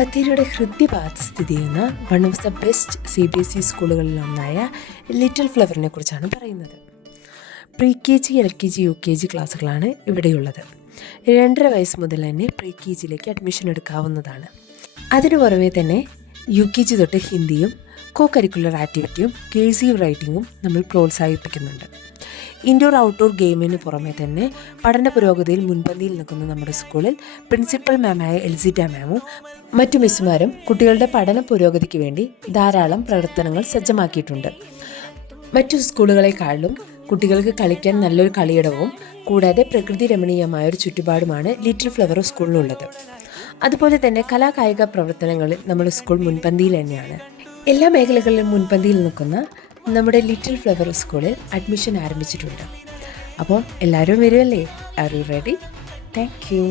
ബത്തേരിയുടെ ഹൃദയഭാഗത്ത് സ്ഥിതി ചെയ്യുന്ന one of the best CBSE സ്കൂളുകളിലൊന്നായ ലിറ്റിൽ ഫ്ലവറിനെ കുറിച്ചാണ് പറയുന്നത്. KG, LKG, UKG ക്ലാസ്സുകളാണ് ഇവിടെയുള്ളത്. 2.5 വയസ്സ് മുതൽ തന്നെ KGയിലേക്ക് അഡ്മിഷൻ എടുക്കാവുന്നതാണ്. അതിനു പുറമെ തന്നെ UKG തൊട്ട് ഹിന്ദിയും കരിക്കുലർ ആക്ടിവിറ്റിയും കേഴ്സീവ് റൈറ്റിങ്ങും നമ്മൾ പ്രോത്സാഹിപ്പിക്കുന്നുണ്ട്. ഇൻഡോർ ഔട്ട്ഡോർ ഗെയിമിന് പുറമെ തന്നെ പഠന പുരോഗതിയിൽ മുൻപന്തിയിൽ നിൽക്കുന്ന നമ്മുടെ സ്കൂളിൽ പ്രിൻസിപ്പൽ മാമായ എൽസിറ്റ മാമും മറ്റു മിസ്സുമാരും കുട്ടികളുടെ പഠന പുരോഗതിക്ക് വേണ്ടി ധാരാളം പ്രവർത്തനങ്ങൾ സജ്ജമാക്കിയിട്ടുണ്ട്. മറ്റു സ്കൂളുകളെക്കാളും കുട്ടികൾക്ക് കളിക്കാൻ നല്ലൊരു കളിയിടവും കൂടാതെ പ്രകൃതി രമണീയമായൊരു ചുറ്റുപാടുമാണ് ലിറ്റിൽ ഫ്ലവർ സ്കൂളിനുള്ളത്. അതുപോലെ തന്നെ കലാകായിക പ്രവർത്തനങ്ങളിൽ നമ്മുടെ സ്കൂൾ മുൻപന്തിയിൽ തന്നെയാണ്. എല്ലാ മേഖലകളിലും മുൻപന്തിയിൽ നിൽക്കുന്ന നമ്മുടെ ലിറ്റിൽ ഫ്ലവർ സ്കൂളിൽ അഡ്മിഷൻ ആരംഭിച്ചിട്ടുണ്ട്. അപ്പോൾ എല്ലാവരും വരുമല്ലേ? Are you ready? Thank you.